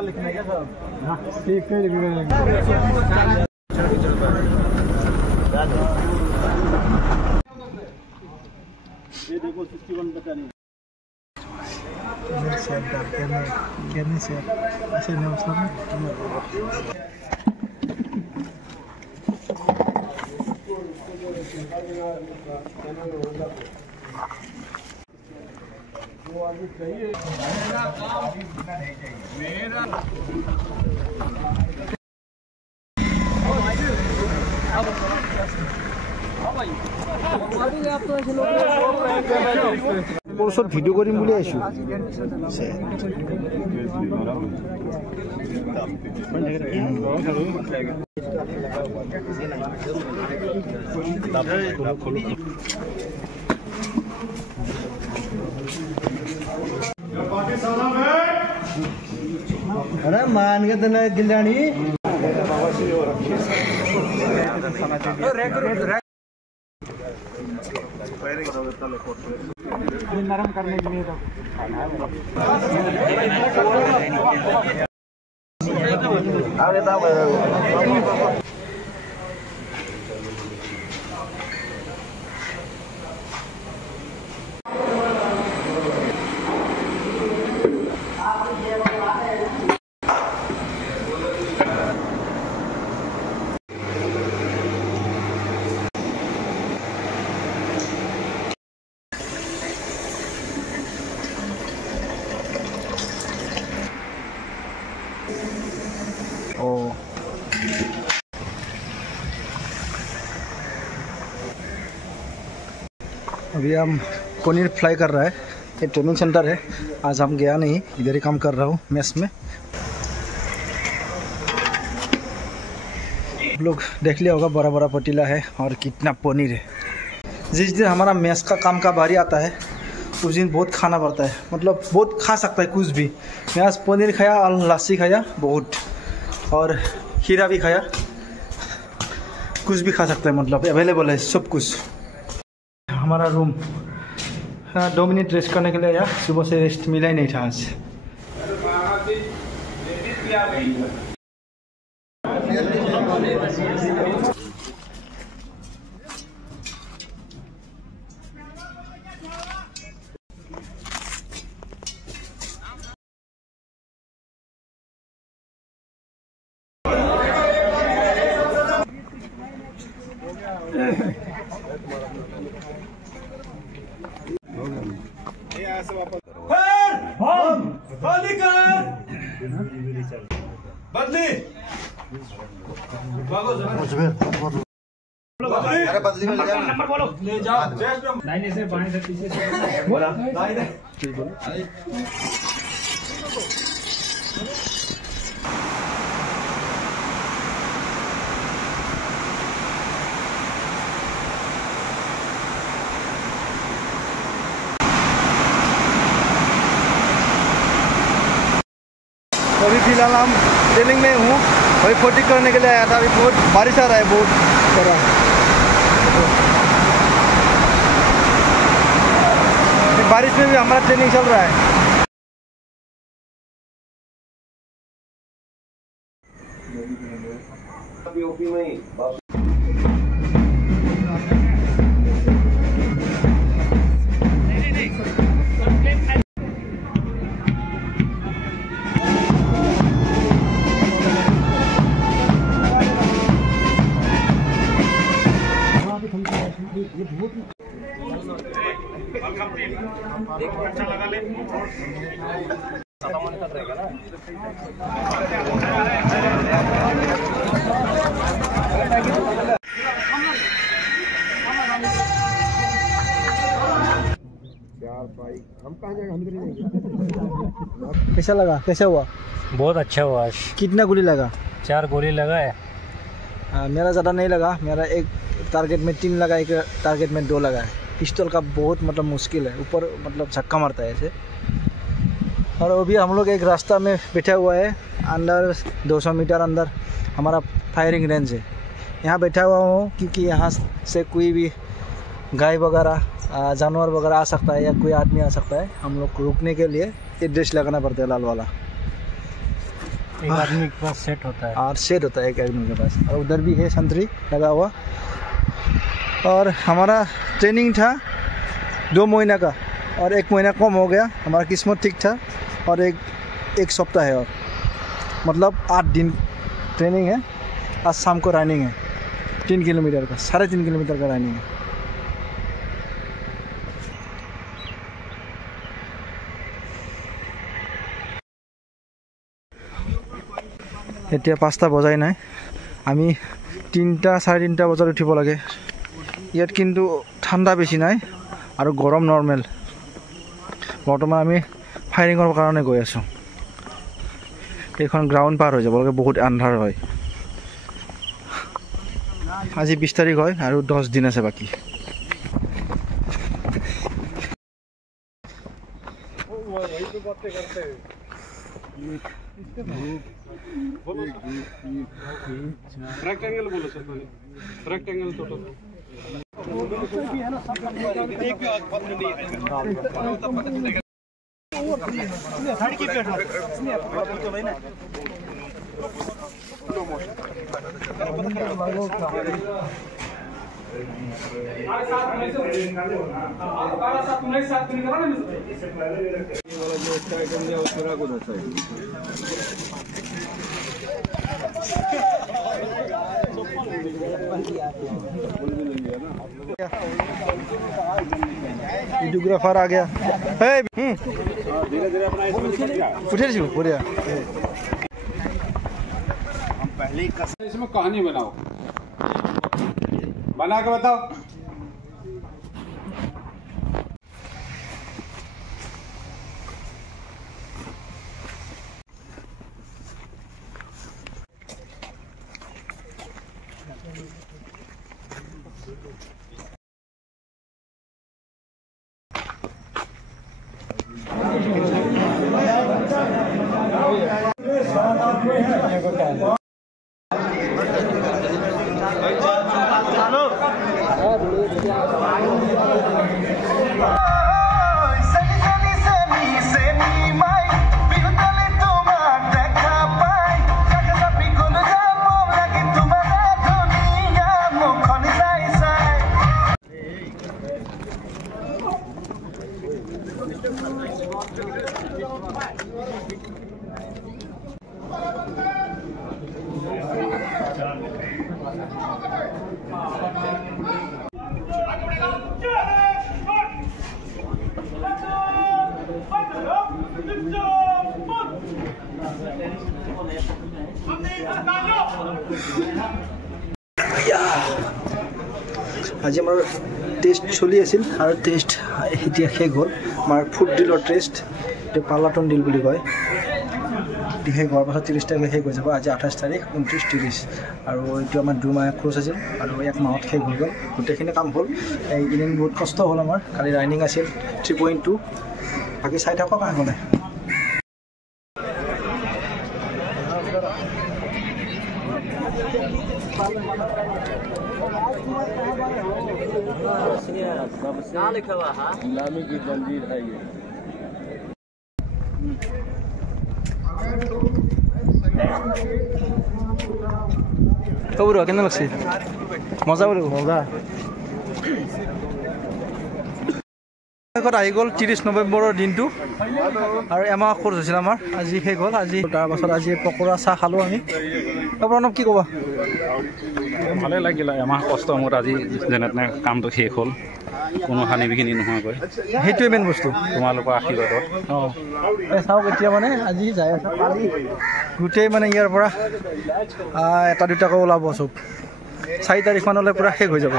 Number लिखना है क्या सर? ठीक है ये देखो 61 बचा नहीं से ऐसे नहीं उसका वो आगे चाहिए मेरा काम मेरा सब भिडियो करिम বুলি আইছো अरे मान के तना गिलानी नरम करने के लिए अभी हम पनीर फ्राई कर रहा है। ये ट्रेनिंग सेंटर है, आज हम गया नहीं, इधर ही काम कर रहा हूँ मेस में। लोग देख लिया होगा बड़ा बड़ा पतीला है और कितना पनीर है। जिस दिन हमारा मेस का काम का बारी आता है उस दिन बहुत खाना पड़ता है, मतलब बहुत खा सकता है कुछ भी। मैं आज पनीर खाया और लस्सी खाया बहुत, और खीरा भी खाया, कुछ भी खा सकता है, मतलब अवेलेबल है सब कुछ। हमारा रूम 2 मिनट रेस्ट करने के लिए आया, सुबह से रेस्ट मिला ही नहीं था आज। बदली अरे बदली में नंबर बोलो, ले जाओ दाहिने से बाएं से पीछे से बोला दाहिने ठीक बोलो। अभी फिलहाल हम ट्रेनिंग में हूँ, वही फोटिंग करने के लिए आया था। अभी बहुत बारिश आ रहा है, बहुत सारा। बारिश में भी हमारा ट्रेनिंग चल रहा है। अच्छा लगा ले हम कहाँ जाएंगे, हम नहीं। कैसा लगा, कैसा हुआ? बहुत अच्छा हुआ। कितना गोली लगा? 4 गोली लगा है। मेरा ज़्यादा नहीं लगा, मेरा एक टारगेट में 3 लगा, एक टारगेट में 2 लगा है। पिस्टल का बहुत मतलब मुश्किल है, ऊपर मतलब छक्का मारता है ऐसे। और अभी हम लोग एक रास्ता में बैठा हुआ है, अंदर 200 मीटर अंदर हमारा फायरिंग रेंज है। यहाँ बैठा हुआ हूँ क्योंकि यहाँ से कोई भी गाय वगैरह जानवर वगैरह आ सकता है या कोई आदमी आ सकता है। हम लोग को रुकने के लिए ये ड्रेस लगाना पड़ता है लाल वाला। एक आदमी के पास सेट होता है। और शेड होता है एक आदमी के पास। और उधर भी है संतरी लगा हुआ। और हमारा ट्रेनिंग था 2 महीना का और 1 महीना कम हो गया। हमारा किस्मत ठीक था और एक सप्ताह है और मतलब 8 दिन ट्रेनिंग है। आज शाम को रनिंग है 3 किलोमीटर का, 3.5 किलोमीटर का रनिंग है। এতিয়া 5টা বজাই নাই, আমি 3টা 3:30 বজাত উঠিব লাগে। ইয়াত কিন্তু ঠাণ্ডা বেছি নাই আৰু গৰম নৰ্মেল। বৰ্তমান আমি ফায়াৰিঙৰ কাৰণে গৈ আছোঁ। এইখন গ্ৰাউণ্ড পাৰ হৈ যাব লাগে, বহুত আন্ধাৰ হয়। আজি 20 তাৰিখ হয় আৰু 10 দিন আছে বাকী। रेक्टेंगल बोलो सर, पहले रेक्टेंगल टोटल वीडियोग्राफर आ गया। धीरे-धीरे अपना इसमें उठे छु बढ़िया। इसमें कहानी बनाओ, बना के बताओ। আজি আমাৰ টেষ্ট চলি আছিল আৰু টেষ্ট এতিয়া শেষ হ'ল। আমাৰ ফুড ডিলৰ টেষ্ট, এইটো পালাটন ডিল বুলি কয়। শেষ হোৱাৰ পাছত 30 তাৰিখে শেষ হৈ যাব। আজি 28 তাৰিখ, 29, 30 আৰু এইটো আমাৰ 2 মাহ খৰচ আছিল আৰু 1 মাহত শেষ হৈ গ'ল। গোটেইখিনি কাম হ'ল। এইকেইদিন বহুত কষ্ট হ'ল আমাৰ। কালি ৰানিং আছিল 3.2। বাকী চাই থাকক আগলৈ। गुलामी की जंजीर है ये। খবর কেন লাগছে? মজা বলে মজা। আহি গ'ল 30 নৱেম্বৰৰ দিনটো আৰু এমাহ খৰচ হৈছিল আমাৰ। আজি শেষ হ'ল। আজি তাৰপাছত আজি পকৰা চাহ খালোঁ আমি। প্ৰণৱ কি ক'বা? ভালে লাগিলে, এমাহ কষ্ট মোৰ আজি যেনে তেনে কামটো শেষ হ'ল, কোনো হানি বিঘিনি নোহোৱাকৈ। সেইটোৱে মেইন বস্তু, তোমালোকৰ আশীৰ্বাদত। চাওক এতিয়া মানে আজি যাই আছে, কালি গোটেই মানে ইয়াৰ পৰা 1-2টাকৈ ওলাব চব। 4 তাৰিখ মানলৈ পূৰা শেষ হৈ যাব।